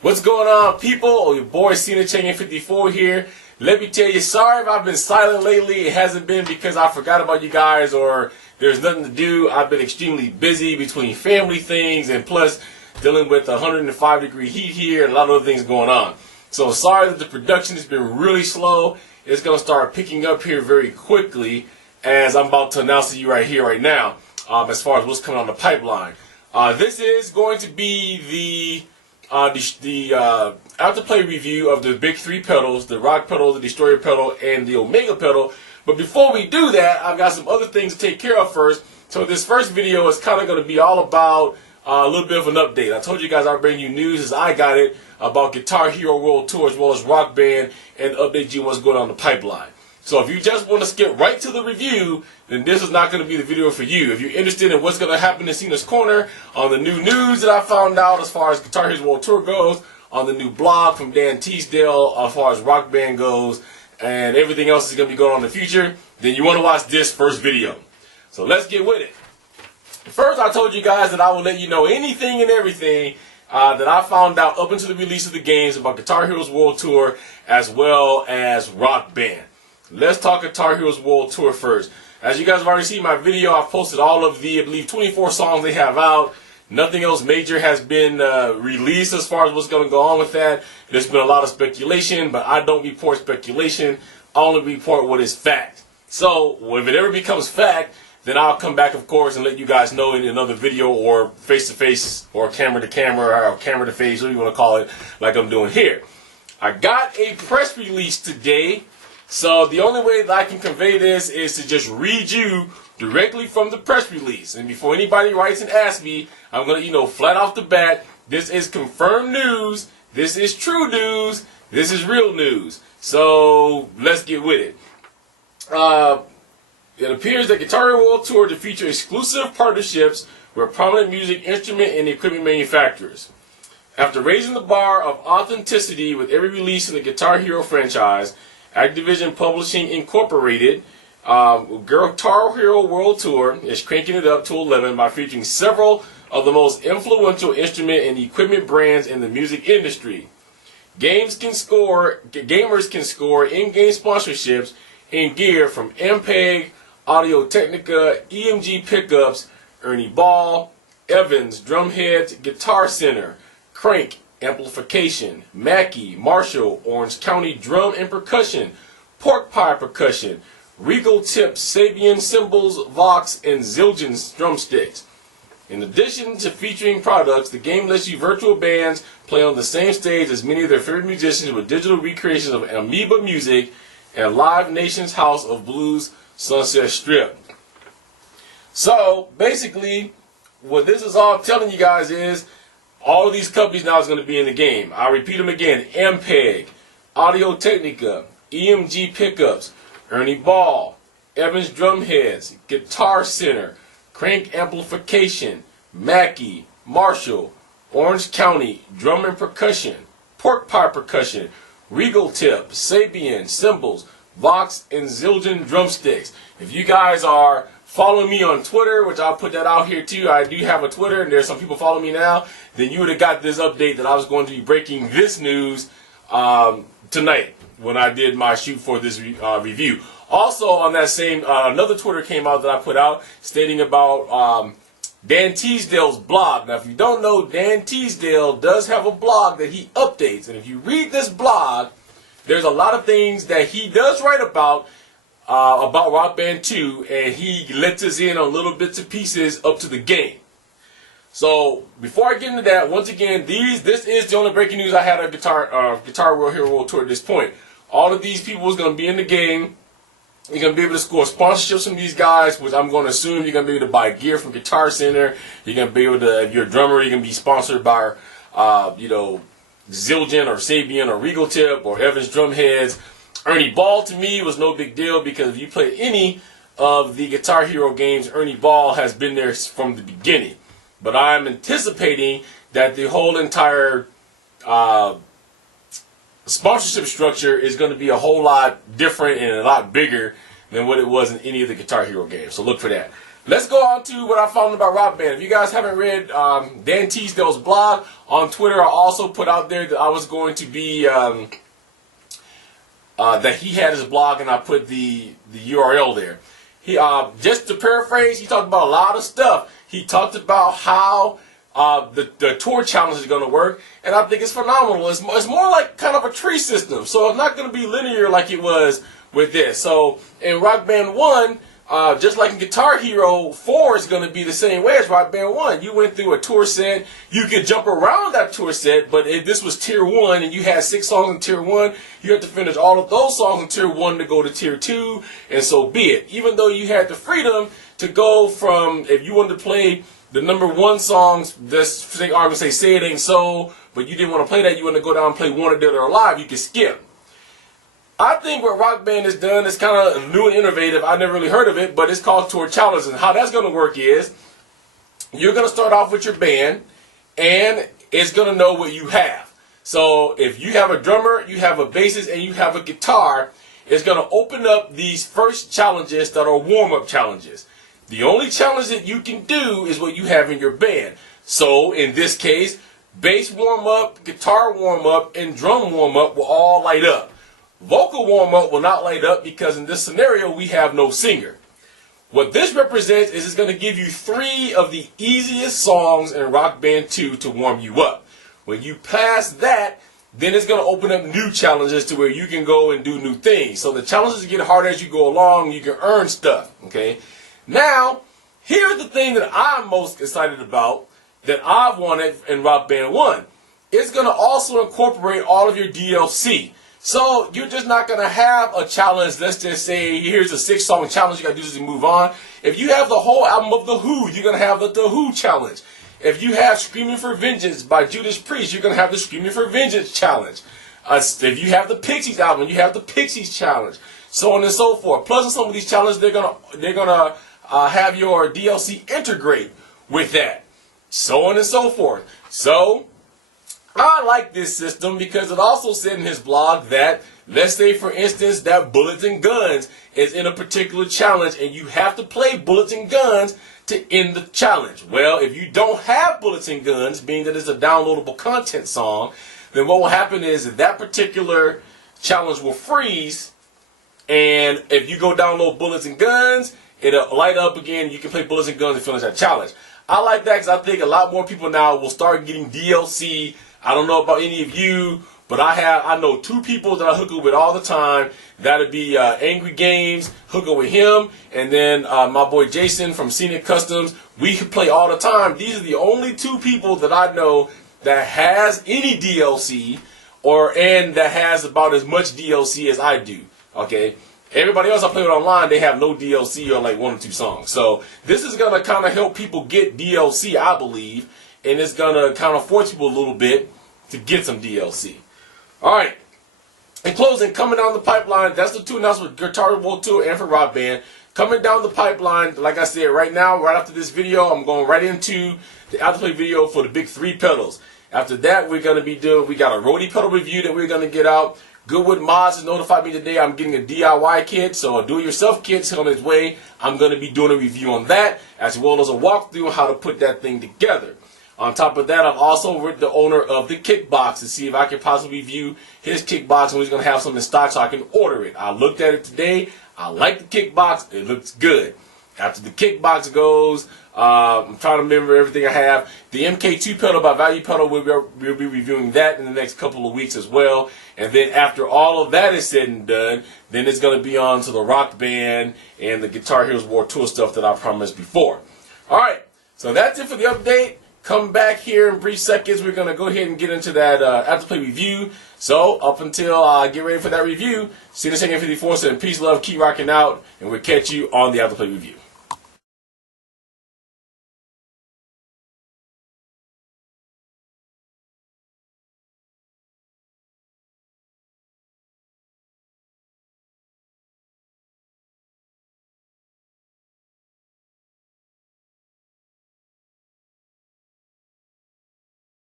What's going on, people? Oh, your boy Cena Chain 54 here. Let me tell you, sorry if I've been silent lately. It hasn't been because I forgot about you guys or there's nothing to do. I've been extremely busy between family things and plus dealing with 105-degree heat here and a lot of other things going on. So sorry that the production has been really slow. It's going to start picking up here very quickly as I'm about to announce to you right here, right now, as far as what's coming on the pipeline. This is going to be the afterplay review of the big three pedals, the rock pedal, the destroyer pedal, and the omega pedal. But before we do that, I've got some other things to take care of first. So this first video is kind of going to be all about a little bit of an update. I told you guys I'd bring you news as I got it about Guitar Hero World Tour as well as Rock Band and update you what's going on in the pipeline. So if you just want to skip right to the review, then this is not going to be the video for you. If you're interested in what's going to happen in Cena's Corner, on the new news that I found out as far as Guitar Hero World Tour goes, on the new blog from Dan Teasdale as far as Rock Band goes, and everything else is going to be going on in the future, then you want to watch this first video. So let's get with it. First, I told you guys that I will let you know anything and everything that I found out up until the release of the games about Guitar Heroes World Tour as well as Rock Band. Let's talk Guitar Heroes World Tour first. As you guys have already seen my video, I've posted all of the, I believe, 24 songs they have out. Nothing else major has been released as far as what's going to go on with that. There's been a lot of speculation, but I don't report speculation. I only report what is fact. So, if it ever becomes fact, then I'll come back, of course, and let you guys know in another video or face-to-face or camera-to-camera or camera-to-face, whatever you want to call it, like I'm doing here. I got a press release today. So the only way that I can convey this is to just read you directly from the press release. And before anybody writes and asks me, I'm going to, flat off the bat, this is confirmed news, this is true news, this is real news. So let's get with it. It appears that Guitar Hero World Tour to feature exclusive partnerships with prominent music instrument and equipment manufacturers. After raising the bar of authenticity with every release in the Guitar Hero franchise, Activision Publishing Incorporated, Guitar Hero World Tour is cranking it up to 11 by featuring several of the most influential instrument and equipment brands in the music industry. Gamers can score in-game sponsorships and gear from MPEG, Audio-Technica, EMG Pickups, Ernie Ball, Evans, Drumheads, Guitar Center, Crank, Amplification, Mackey, Marshall, Orange County Drum and Percussion, Pork Pie Percussion, Regal Tips, Sabian Cymbals, Vox, and Zildjian Drumsticks. In addition to featuring products, the game lets you virtual bands play on the same stage as many of their favorite musicians with digital recreations of Amoeba Music and Live Nation's House of Blues Sunset Strip. So, basically, what this is all telling you guys is all of these companies now is going to be in the game. I'll repeat them again. MPEG, Audio-Technica, EMG Pickups, Ernie Ball, Evans Drumheads, Guitar Center, Crank Amplification, Mackey, Marshall, Orange County Drum and Percussion, Pork Pie Percussion, Regal Tip, Sabian Cymbals, Vox, and Zildjian Drumsticks. If you guys are following me on Twitter, which I'll put that out here too, I do have a Twitter and there's some people following me now, then you would have got this update that I was going to be breaking this news tonight when I did my shoot for this review. Also on that same, another Twitter came out that I put out stating about Dan Teasdale's blog. Now if you don't know, Dan Teasdale does have a blog that he updates, and if you read this blog, there's a lot of things that he does write about Rock Band 2, and he lets us in on little bits and pieces up to the game. So before I get into that, once again, this is the only breaking news I had of Guitar Hero World Tour at this point. All of these people is going to be in the game. You're going to be able to score sponsorships from these guys, which I'm going to assume you're going to be able to buy gear from Guitar Center. You're going to be able to, if you're a drummer, you're going to be sponsored by, Zildjian or Sabian or Regal Tip or Evans Drumheads. Ernie Ball to me was no big deal because if you play any of the Guitar Hero games, Ernie Ball has been there from the beginning. But I'm anticipating that the whole entire sponsorship structure is going to be a whole lot different and a lot bigger than what it was in any of the Guitar Hero games. So look for that. let's go on to what I found about Rock Band. If you guys haven't read Dan Teasdale's blog on Twitter, I also put out there that I was going to be that he had his blog, and I put the URL there. He just to paraphrase, he talked about a lot of stuff. He talked about how the tour challenge is going to work, and I think it's phenomenal. It's more like kind of a tree system, so it's not going to be linear like it was with this. So in Rock Band 1, just like in Guitar Hero 4 is going to be the same way as Rock Band 1. You went through a tour set. You could jump around that tour set, but if this was Tier 1 and you had 6 songs in Tier 1, you had to finish all of those songs in Tier 1 to go to Tier 2, and so be it. Even though you had the freedom to go from, if you wanted to play the #1 songs, say It Ain't So, but you didn't want to play that, you want to go down and play one of Dead or Alive, you could skip. I think what Rock Band has done is kind of new and innovative. I never really heard of it, but it's called Tour Challenge. And how that's going to work is you're going to start off with your band, and it's going to know what you have. So if you have a drummer, you have a bassist, and you have a guitar, it's going to open up these first challenges that are warm-up challenges. The only challenge that you can do is what you have in your band. So in this case, bass warm-up, guitar warm-up, and drum warm-up will all light up. Vocal warm-up will not light up because in this scenario we have no singer. What this represents is it's going to give you 3 of the easiest songs in Rock Band 2 to warm you up. When you pass that, then it's going to open up new challenges to where you can go and do new things. So the challenges get harder as you go along. You can earn stuff. Okay. Now, here's the thing that I'm most excited about that I've wanted in Rock Band 1. It's going to also incorporate all of your DLC. So you're just not going to have a challenge. Let's just say here's a 6-song challenge. You got to do this and move on. If you have the whole album of The Who, you're going to have the Who challenge. If you have Screaming for Vengeance by Judas Priest, you're going to have the Screaming for Vengeance challenge. If you have the Pixies album, you have the Pixies challenge. So on and so forth. Plus, in some of these challenges, they're gonna have your DLC integrate with that. So on and so forth. So I like this system because it also said in his blog that, let's say for instance that Bullets and Guns is in a particular challenge and you have to play Bullets and Guns to end the challenge. Well, if you don't have Bullets and Guns, being that it's a downloadable content song, then what will happen is that particular challenge will freeze, and if you go download Bullets and Guns, it'll light up again. You can play Bullets and Guns and finish that challenge. I like that because I think a lot more people now will start getting DLC. I don't know about any of you, but I know 2 people that I hook up with all the time. That'd be Angry Games, hook up with him, and then my boy Jason from Scenic Customs. We play all the time. These are the only 2 people that I know that has any DLC and that has about as much DLC as I do. Okay. Everybody else I play with online, they have no DLC or like 1 or 2 songs. So this is going to kind of help people get DLC, I believe. And it's going to kind of force people a little bit to get some DLC. Alright. In closing, coming down the pipeline, that's the 2 announcements for Guitar Hero 2 and for Rock Band. Coming down the pipeline, like I said, right now, right after this video, I'm going right into the afterplay video for the big 3 pedals. After that, we're going to be we got a Roadie pedal review that we're going to get out. Goodwood Mods has notified me today I'm getting a DIY kit, so a do-it-yourself kit's on its way. I'm going to be doing a review on that, as well as a walkthrough on how to put that thing together. On top of that, I've also written the owner of the Kickbox to see if I can possibly review his Kickbox and he's going to have something in stock so I can order it. I looked at it today. I like the Kickbox. It looks good. After the Kickbox goes, I'm trying to remember everything I have. The MK2 pedal by Value Pedal, we'll be reviewing that in the next couple of weeks as well. And then after all of that is said and done, then it's going to be on to the Rock Band and the Guitar Heroes War Tour stuff that I promised before. Alright, so that's it for the update. Come back here in brief seconds. We're going to go ahead and get into that afterplay review. So, up until I get ready for that review, see you in 54. So, peace, love, keep rocking out, and we'll catch you on the afterplay review.